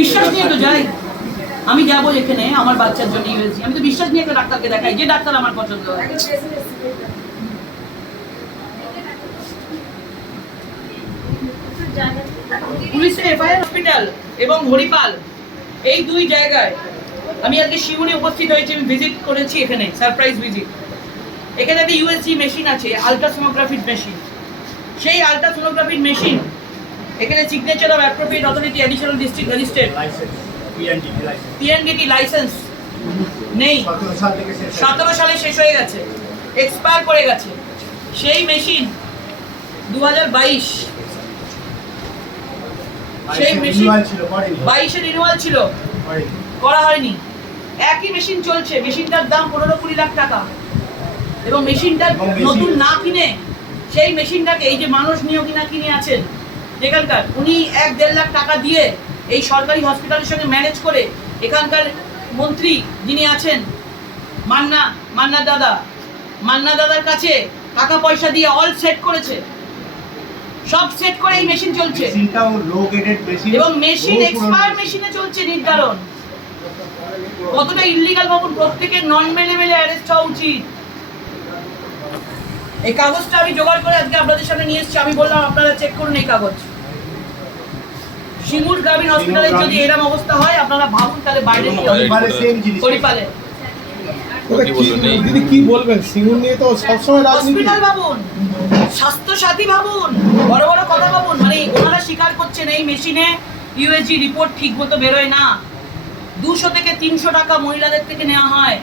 বিশ্বাস নিয়ে তো যাই। আমি যাব এখানে আমার বাচ্চার জন্য ইউএসজি। আমি তো বিশ্বাস নিয়ে একটা ডাক্তারকে দেখাই যে ডাক্তার আমার পছন্দ। হয় পুলিশের এফআইআর হসপিটাল এবং হরিপাল এই দুই জায়গায়। আমি আজকে শিউরে উপস্থিত হয়েছি আমি ভিজিট করেছি এখানে সারপ্রাইজ ভিজিট এখানে একটা ইউএসজি মেশিন আছে আলট্রাসোনোগ্রাফির মেশিন সেই আলট্রাসোনোগ্রাফির মেশিন এখানে signature of appropriate authority additional district license PNDT license নেই। সতেরো সাল শেষ হয়ে গেছে। এক্সপায়ার করে গেছে। সেই মেশিন দু হাজার বাইশ। সেই মেশিন বাইশে রিনিউয়াল ছিল। করা হয়নি। একই মেশিন চলছে। মেশিনটার দাম পনেরো কুড়ি লাখ টাকা। এবং মেশিনটা নতুন না কিনে সেই মেশিনটাকে এই যে মানুষ নিয়োগ না কিনে আছেন এখানকার। উনি এক দেড় লাখ টাকা দিয়ে এই সরকারি হসপিটালের সঙ্গে ম্যানেজ করে এখানকার মন্ত্রী যিনি আছেন মান্না মান্না দাদা মান্না দাদার কাছে টাকা পয়সা দিয়ে অল সেট করেছে। সব সেট করে এই মেশিন চলছে। এবং মেশিন এক্সপায়ার মেশিনে চলছে নির্ধারণ। কতটা ইল্লিগাল ভাবুন প্রত্যেকের নন মেলে মেলে অ্যারেস্ট হওয়া উচিত। এই কাগজটা আমি জোগাড় করে আজকে আপনাদের সামনে নিয়ে এসেছি। আমি বললাম আপনারা চেক করুন এই কাগজ। সিঙ্গুর গ্রামীণ হসপিটালের যদি এরকম অবস্থা হয় আপনারা ভাবুন তাহলে বাইরে কি হরিপালে বলবেন? নেই? দিদি কি বলবেন? সিঙ্গুর নিয়ে তো সবসময় হসপিটাল ভাবুন স্বাস্থ্য সাথী ভাবুন বড় বড় কথা ভাবুন। মানে ওনারা স্বীকার করছেন এই মেশিনে ইউএসজি রিপোর্ট ঠিক মতো বেরোয় না। দুশো থেকে তিনশো টাকা মহিলাদের থেকে নেওয়া হয়।